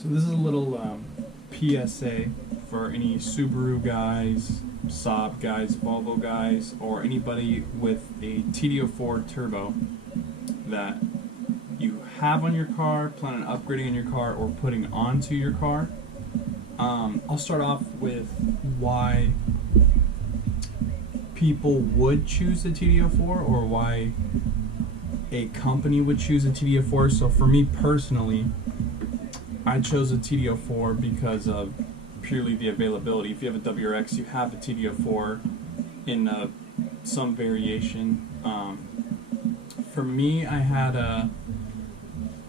So this is a little PSA for any Subaru guys, Saab guys, Volvo guys, or anybody with a TD04 turbo that you have on your car, plan on upgrading in your car, or putting onto your car. I'll start off with why people would choose a TD04 or why a company would choose a TD04. So for me personally, I chose a TD04 because of purely the availability. If you have a WRX, you have a TD04 in some variation. For me, I had a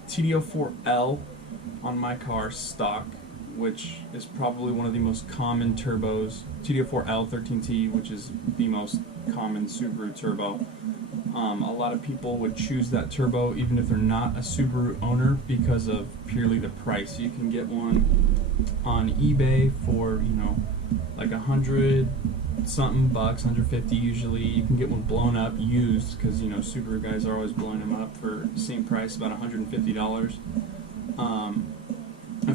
TD04L on my car stock, which is probably one of the most common turbos. TD04l-13t, which is the most common Subaru turbo. A lot of people would choose that turbo even if they're not a Subaru owner because of purely the price. You can get one on eBay for, like $100 something bucks, 150 usually. You can get one blown up used because Subaru guys are always blowing them up for the same price, about $150. And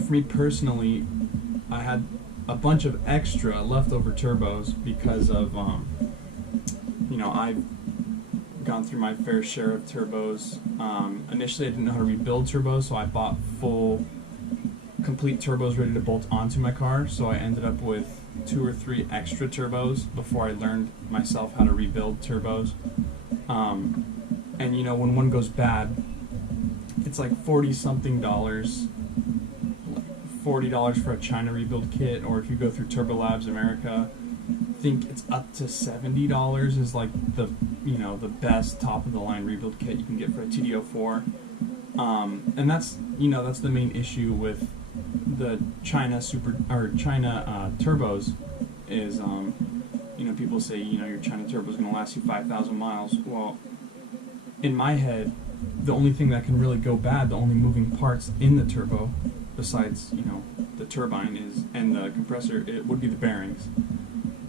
for me personally, I had a bunch of extra leftover turbos because of I've gone through my fair share of turbos. Initially I didn't know how to rebuild turbos, so I bought complete turbos ready to bolt onto my car, so I ended up with 2 or 3 extra turbos before I learned myself how to rebuild turbos. And when one goes bad, it's like $40 something, $40 for a China rebuild kit, or if you go through Turbo Labs America, I think it's up to $70 is like the best top of the line rebuild kit you can get for a TD04. And that's the main issue with the China turbos is people say your China turbo is going to last you 5,000 miles. Well, in my head, the only thing that can really go bad, the only moving parts in the turbo besides the turbine and the compressor, it would be the bearings.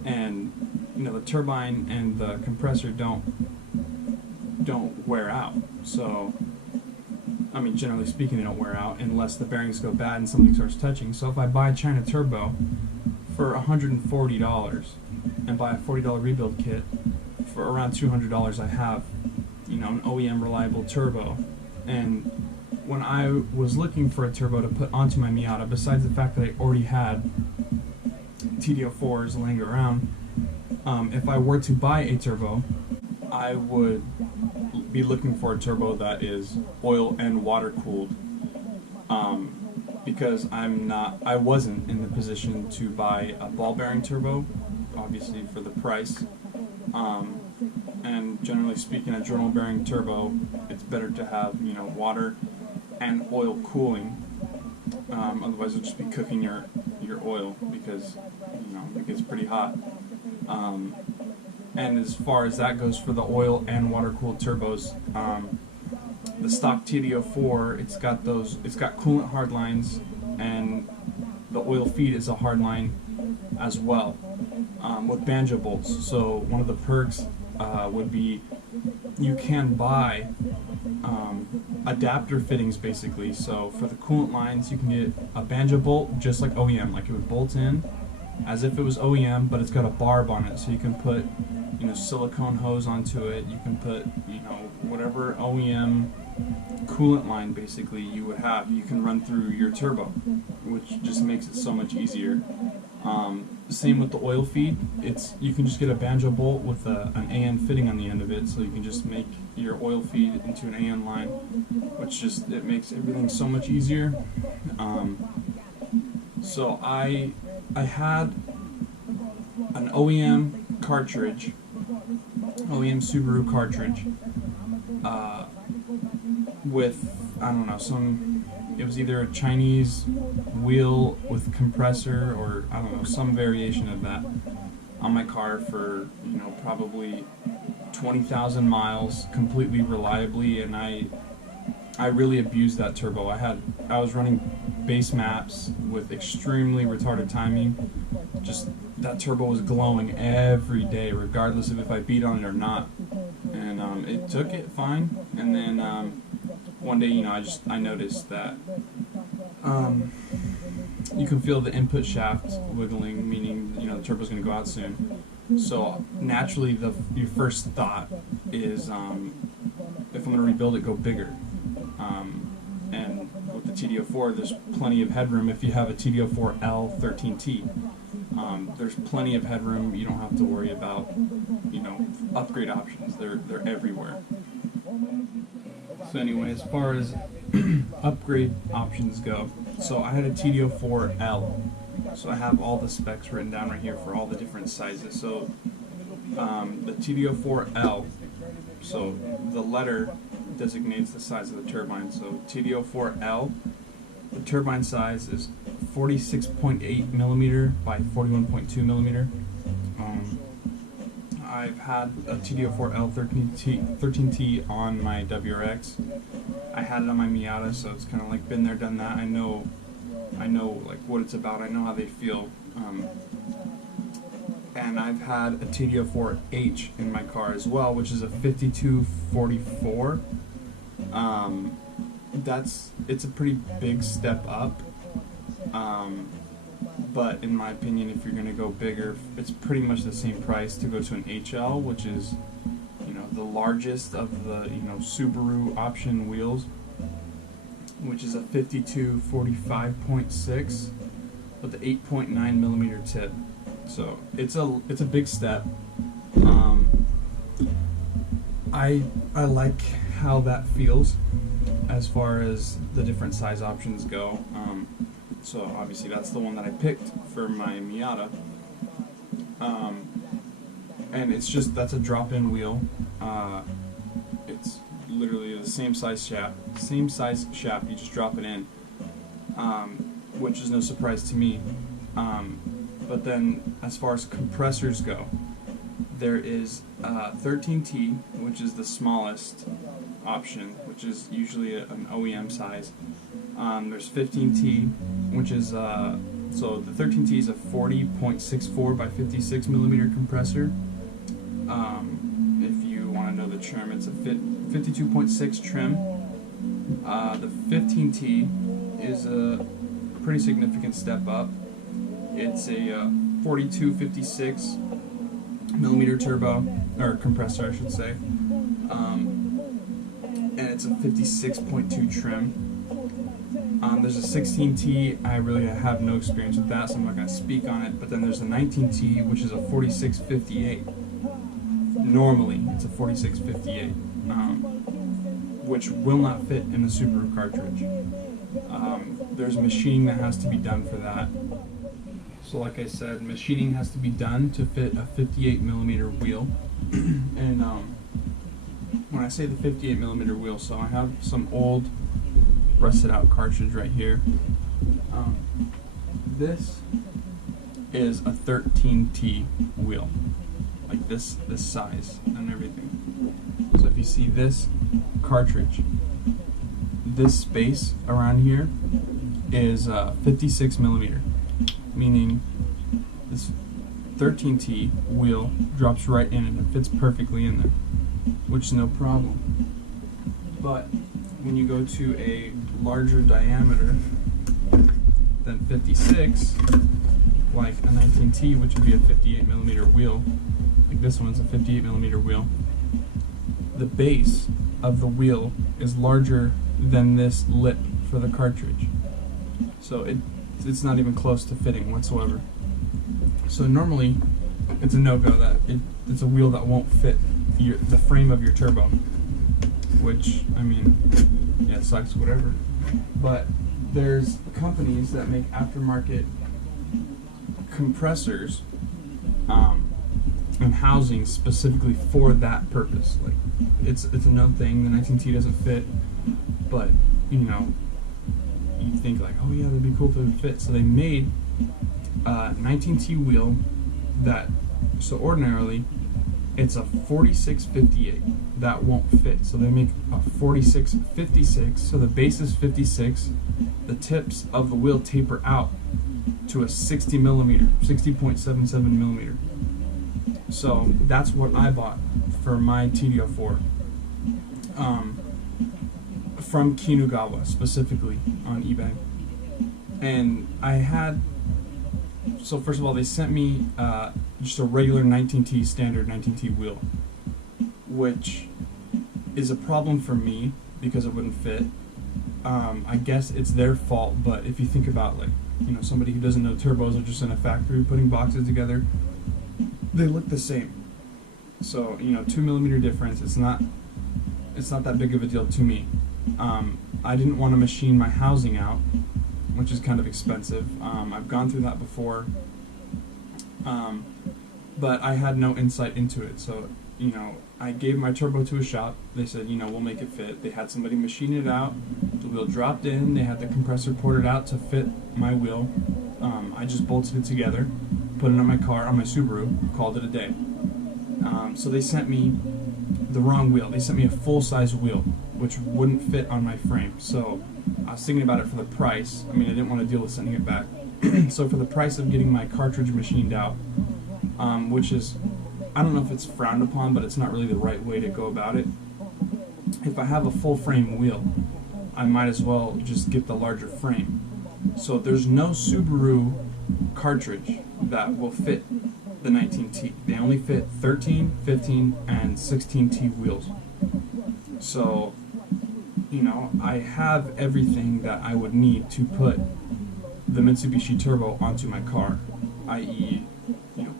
And the turbine and the compressor don't wear out. So generally speaking, they don't wear out unless the bearings go bad and something starts touching. So if I buy a China turbo for $140 and buy a $40 rebuild kit for around $200, I have an OEM reliable turbo. And when I was looking for a turbo to put onto my Miata, besides the fact that I already had TD04s laying around, if I were to buy a turbo, I would be looking for a turbo that is oil and water cooled, because I wasn't in the position to buy a ball bearing turbo, obviously for the price, and generally speaking, a journal bearing turbo, it's better to have water and oil cooling. Otherwise it'll just be cooking your oil because it gets pretty hot. And as far as that goes for the oil and water cooled turbos, the stock TD04, it's got coolant hard lines, and the oil feed is a hard line as well, with banjo bolts. So one of the perks would be you can buy adapter fittings basically. So for the coolant lines, you can get a banjo bolt just like OEM, like it would bolt in as if it was OEM, but it's got a barb on it, so you can put silicone hose onto it. You can put whatever OEM coolant line basically you would have, you can run through your turbo, which just makes it so much easier. Same with the oil feed. You can just get a banjo bolt with an AN fitting on the end of it, so you can just make your oil feed into an AN line, which it makes everything so much easier. So I had an OEM cartridge, OEM Subaru cartridge, with it was either a Chinese wheel with compressor or some variation of that on my car for probably 20,000 miles completely reliably, and I really abused that turbo. I was running base maps with extremely retarded timing. Just that turbo was glowing every day regardless of if I beat on it or not, and it took it fine. And then one day I noticed that you can feel the input shaft wiggling, meaning the turbo's going to go out soon. So naturally, your first thought is, if I'm going to rebuild it, go bigger. And with the TD04, there's plenty of headroom if you have a TD04l-13t. There's plenty of headroom. You don't have to worry about upgrade options. They're everywhere. So anyway, as far as upgrade options go, so I had a TD04l. So I have all the specs written down right here for all the different sizes. So the TD04l, so the letter designates the size of the turbine. So TD04l, the turbine size is 46.8 millimeter by 41.2 millimeter. I've had a TD04l-13t on my WRX. I had it on my Miata, so it's kind of like been there, done that. I know like what it's about. I know how they feel. And I've had a TD04H in my car as well, which is a 5244. It's a pretty big step up. But in my opinion, if you're going to go bigger, it's pretty much the same price to go to an HL, which is the largest of the Subaru option wheels, which is a 5245.6 with the 8.9 millimeter tip. So it's a big step. I like how that feels as far as the different size options go. So obviously that's the one that I picked for my Miata. And that's a drop-in wheel. It's literally the same size shaft. You just drop it in, which is no surprise to me. But then as far as compressors go, there is 13T, which is the smallest option, which is usually an OEM size. There's 15T, which is so the 13T is a 40.64 by 56 millimeter compressor. If you want to know the trim, it's a 52.6 trim. The 15T is a pretty significant step up. It's a 4256 millimeter turbo, or compressor I should say, and it's a 56.2 trim. There's a 16T, I really have no experience with that, so I'm not going to speak on it, but then there's a 19T, which is a 4658. Normally, it's a 4658, which will not fit in a Subaru cartridge. There's machining that has to be done for that. So like I said, machining has to be done to fit a 58 millimeter wheel. And when I say the 58 millimeter wheel, so I have some old rusted out cartridge right here. This is a 13T wheel, like this size and everything. So if you see this cartridge, this space around here is 56 millimeter, meaning this 13T wheel drops right in and it fits perfectly in there, which is no problem. But when you go to a larger diameter than 56, like a 19T, which would be a 58 millimeter wheel, like this one's a 58 millimeter wheel, the base of the wheel is larger than this lip for the cartridge. So it's not even close to fitting whatsoever. So normally it's a no-go that it's a wheel that won't fit the frame of your turbo, which, I mean, yeah, it sucks, whatever. But there's companies that make aftermarket compressors and housing specifically for that purpose. Like, it's a known thing. The 19T doesn't fit, but you think like, oh yeah, that'd be cool if it would fit. So they made a 19T wheel that, so ordinarily it's a 4658 that won't fit. So they make a 4656. So the base is 56. The tips of the wheel taper out to a 60 millimeter, 60.77 millimeter. So that's what I bought for my TD04 from Kinugawa, specifically on eBay. And I had, so first of all, they sent me just a regular 19T, standard 19T wheel, which is a problem for me because it wouldn't fit. I guess it's their fault, but if you think about, like, you know, somebody who doesn't know turbos are just in a factory putting boxes together, they look the same. So, you know, 2mm difference, it's not that big of a deal to me. I didn't want to machine my housing out, which is kind of expensive. I've gone through that before, but I had no insight into it. So, you know, I gave my turbo to a shop. They said, you know, we'll make it fit. They had somebody machine it out. The wheel dropped in. They had the compressor ported out to fit my wheel. I just bolted it together, put it on my car, on my Subaru, called it a day. So they sent me the wrong wheel. They sent me a full-size wheel, which wouldn't fit on my frame. So I was thinking about it for the price. I mean, I didn't want to deal with sending it back. So for the price of getting my cartridge machined out, which is, I don't know if it's frowned upon, but it's not really the right way to go about it. If I have a full frame wheel, I might as well just get the larger frame. So there's no Subaru cartridge that will fit the 19T. They only fit 13, 15, and 16T wheels. So, you know, I have everything that I would need to put the Mitsubishi turbo onto my car, i.e., you know,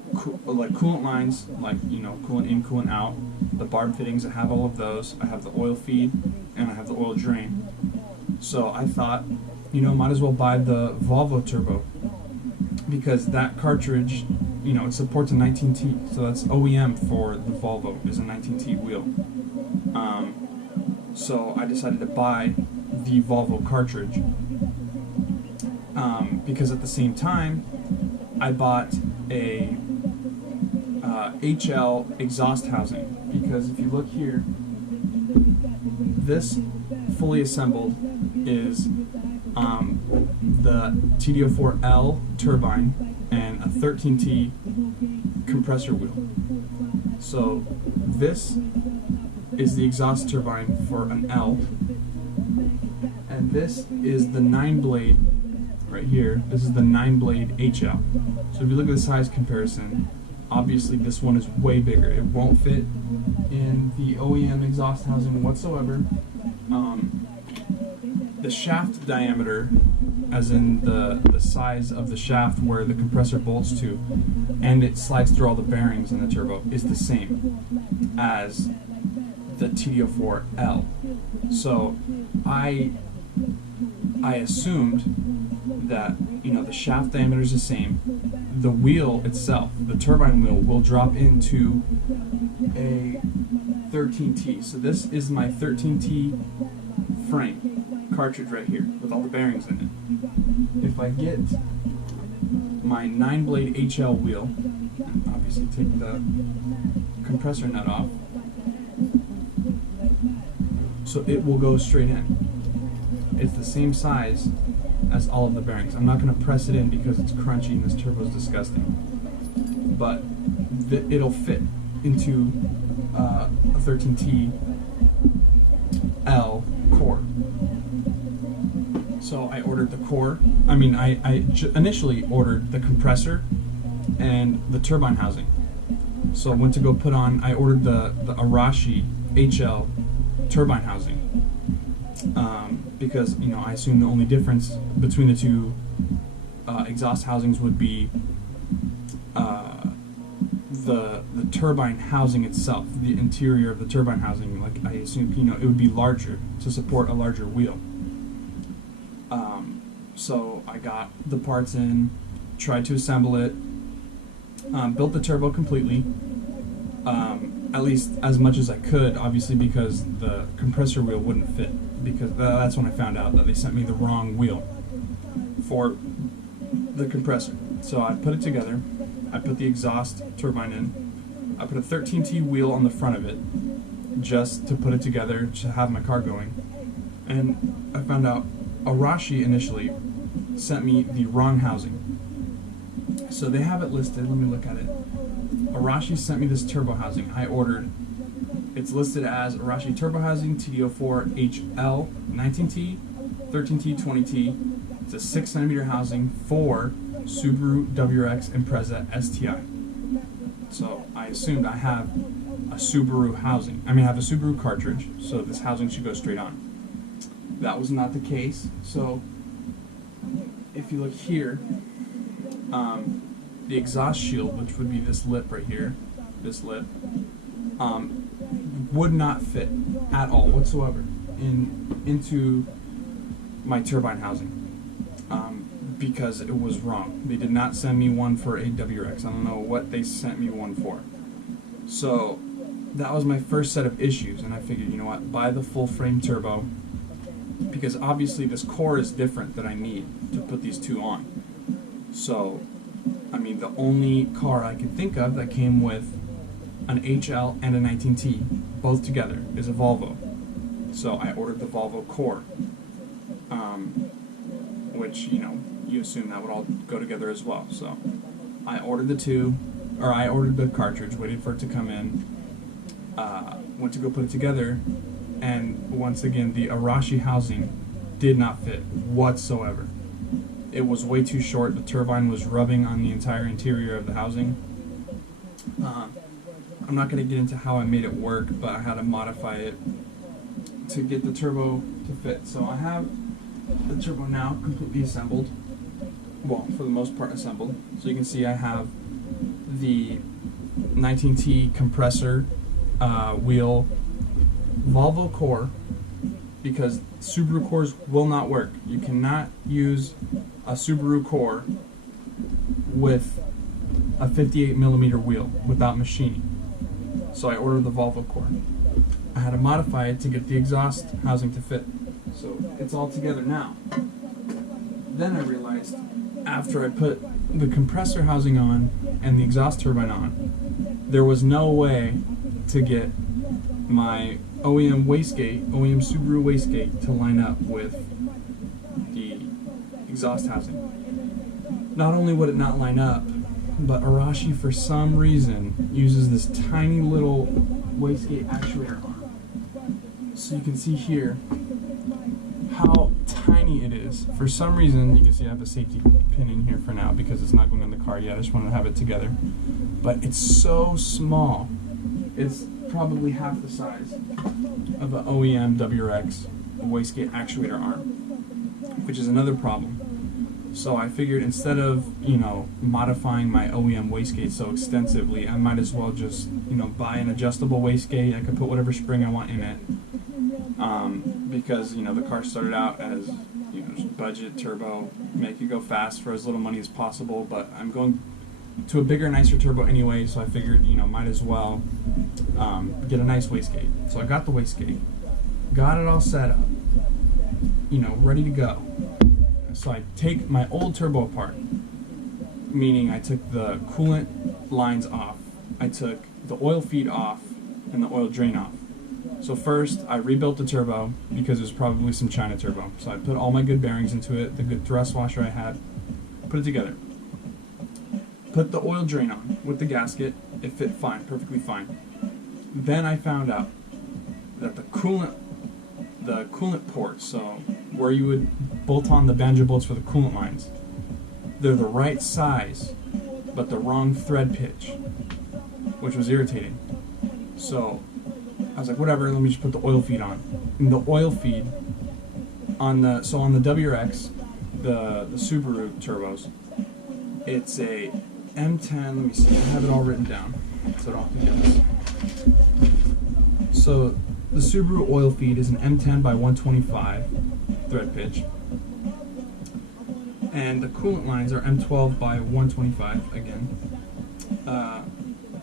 like coolant lines, like, you know, coolant in, coolant out, the barb fittings, I have all of those. I have the oil feed, and I have the oil drain. So I thought, you know, might as well buy the Volvo turbo, because that cartridge, you know, it supports a 19T, so that's OEM for the Volvo, is a 19T wheel. So I decided to buy the Volvo cartridge, because at the same time, I bought a HL exhaust housing, because if you look here, this fully assembled is the TD04l turbine and a 13T compressor wheel. So this is the exhaust turbine for an L, and this is the 9-blade right here. This is the 9-blade HL. So if you look at the size comparison, obviously this one is way bigger. It won't fit in the OEM exhaust housing whatsoever. The shaft diameter, as in the size of the shaft where the compressor bolts to, and it slides through all the bearings in the turbo, is the same as the TD04L. So I assumed that, you know, the shaft diameter is the same. The wheel itself, the turbine wheel, will drop into a 13T. So this is my 13T frame cartridge right here with all the bearings in it. If I get my 9-blade HL wheel, and obviously take the compressor nut off, so it will go straight in. It's the same size as all of the bearings. I'm not going to press it in because it's crunchy and this turbo is disgusting, but it'll fit into a 13T L core. So I ordered the core. I mean, I initially ordered the compressor and the turbine housing. So I went to go put on, I ordered the Arashi HL turbine housing, because, you know, I assume the only difference between the two exhaust housings would be the turbine housing itself, the interior of the turbine housing. Like, I assume, you know, it would be larger to support a larger wheel. So I got the parts in, tried to assemble it, built the turbo completely, at least as much as I could, obviously, because the compressor wheel wouldn't fit, because that's when I found out that they sent me the wrong wheel for the compressor. So I put it together, I put the exhaust turbine in, I put a 13T wheel on the front of it, just to put it together to have my car going, and I found out Arashi initially sent me the wrong housing. So they have it listed, let me look at it. Arashi sent me this turbo housing. I ordered, it's listed as Arashi turbo housing TD04l-13t, 13T, 20T, It's a 6 centimeter housing for Subaru WRX Impreza STI. So I assumed I have a Subaru housing. I have a Subaru cartridge, so this housing should go straight on. That was not the case. So if you look here, the exhaust shield, which would be this lip right here, this lip, would not fit at all whatsoever into my turbine housing, because it was wrong. They did not send me one for a WRX. I don't know what they sent me one for. So that was my first set of issues, and I figured, you know what, buy the full frame turbo, because obviously this core is different that I need to put these two on. So, the only car I could think of that came with an HL and a 19T, both together, is a Volvo. So I ordered the Volvo core, which, you assume that would all go together as well. So I ordered I ordered the cartridge, waited for it to come in, went to go put it together, and once again, the Arashi housing did not fit whatsoever. It was way too short. The turbine was rubbing on the entire interior of the housing. I'm not going to get into how I made it work, but I had to modify it to get the turbo to fit. So I have the turbo now completely assembled. Well, for the most part assembled. So you can see I have the 19T compressor wheel Volvo core, because Subaru cores will not work. You cannot use a Subaru core with a 58mm wheel without machining. So I ordered the Volvo core. I had to modify it to get the exhaust housing to fit. So it's all together now. Then I realized, after I put the compressor housing on and the exhaust turbine on, there was no way to get my OEM Subaru wastegate to line up with the exhaust housing. Not only would it not line up, but Arashi for some reason uses this tiny little wastegate actuator arm. So you can see here how tiny it is. For some reason, you can see I have a safety pin in here for now because it's not going in the car yet. I just wanted to have it together. But it's so small. It's probably half the size of an OEM WRX wastegate actuator arm, which is another problem. So I figured, instead of, modifying my OEM wastegate so extensively, I might as well just, buy an adjustable wastegate. I could put whatever spring I want in it. Because, the car started out as, just budget turbo, make it go fast for as little money as possible, but I'm going to a bigger, nicer turbo anyway, so I figured, might as well get a nice wastegate. So I got the wastegate, got it all set up, ready to go. So I take my old turbo apart, meaning I took the coolant lines off, I took the oil feed off, and the oil drain off. So first, I rebuilt the turbo because it was probably some China turbo. So I put all my good bearings into it, the good thrust washer I had, put it together. Put the oil drain on with the gasket. It fit fine, perfectly fine. Then I found out that the coolant ports, so where you would bolt on the banjo bolts for the coolant lines, they're the right size, but the wrong thread pitch, which was irritating. So I was like, whatever, let me just put the oil feed on. And the oil feed on the WRX, the Subaru turbos, it's a M10, let me see, I have it all written down, so I don't have to get this. So the Subaru oil feed is an M10 by 125 thread pitch, and the coolant lines are M12 by 125 again,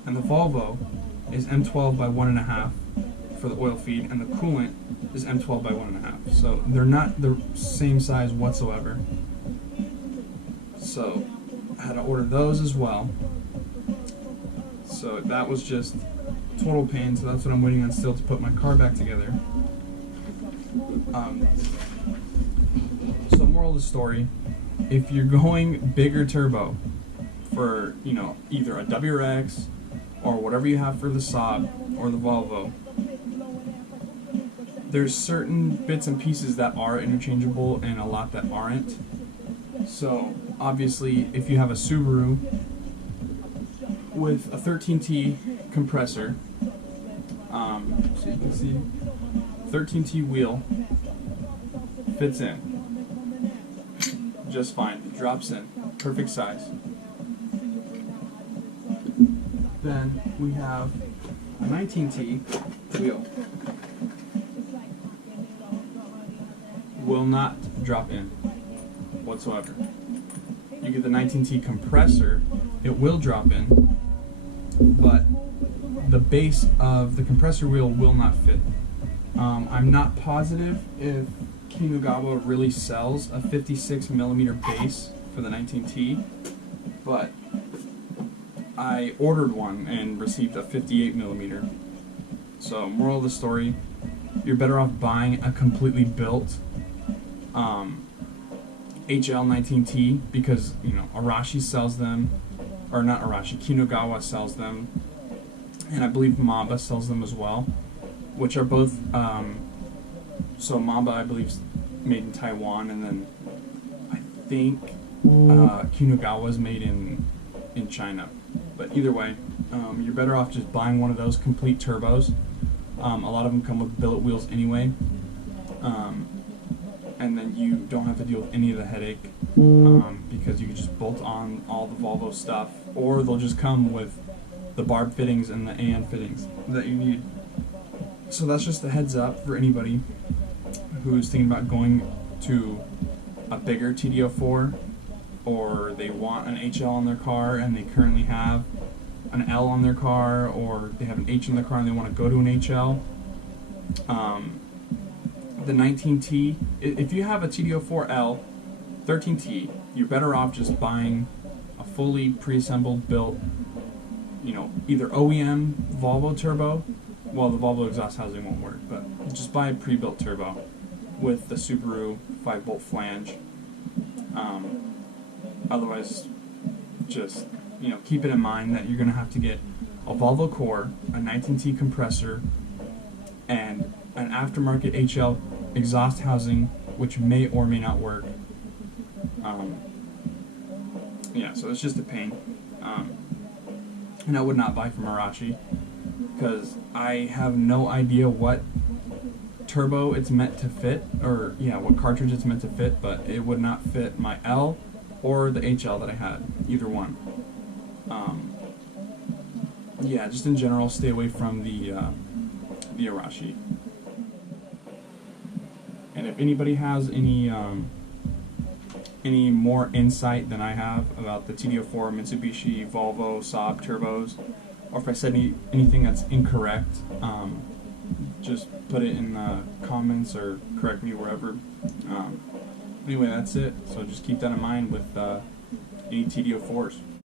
and the Volvo is M12 by 1.5 for the oil feed, and the coolant is M12 by 1.5. So they're not the same size whatsoever. So I had to order those as well. So that was just total pain. So that's what I'm waiting on still to put my car back together. So moral of the story: if you're going bigger turbo for either a WRX or whatever you have for the Saab or the Volvo, there's certain bits and pieces that are interchangeable and a lot that aren't. So obviously, if you have a Subaru with a 13T compressor, so you can see 13T wheel fits in just fine. It drops in, perfect size. Then we have a 19T wheel. Will not drop in whatsoever. You get the 19T compressor, it will drop in, but the base of the compressor wheel will not fit. I'm not positive if Kinugawa really sells a 56mm base for the 19T, but I ordered one and received a 58mm. So moral of the story, you're better off buying a completely built HL-19t, because Arashi sells them, or not Arashi, Kinugawa sells them, and I believe Mamba sells them as well, which are both, so Mamba I believe is made in Taiwan, and then I think Kinugawa is made in China. But either way, you're better off just buying one of those complete turbos. A lot of them come with billet wheels anyway, and then you don't have to deal with any of the headache, because you can just bolt on all the Volvo stuff, or they'll just come with the barb fittings and the AN fittings that you need. So that's just a heads up for anybody who's thinking about going to a bigger TD04, or they want an HL on their car and they currently have an L on their car, or they have an H in their car and they want to go to an HL. The 19T, if you have a TD04l-13t, you're better off just buying a fully pre-assembled, built, either OEM Volvo turbo. Well, the Volvo exhaust housing won't work, but just buy a pre-built turbo with the Subaru 5-bolt flange. Otherwise, just keep it in mind that you're going to have to get a Volvo core, a 19T compressor, and an aftermarket HL exhaust housing, which may or may not work. So it's just a pain. And I would not buy from Arashi, because I have no idea what turbo it's meant to fit, or what cartridge it's meant to fit, but it would not fit my L or the HL that I had, either one. Just in general, stay away from the Arashi. And if anybody has any more insight than I have about the TD04, Mitsubishi, Volvo, Saab turbos, or if I said anything that's incorrect, just put it in the comments or correct me wherever. Anyway, that's it. So just keep that in mind with any TD04s.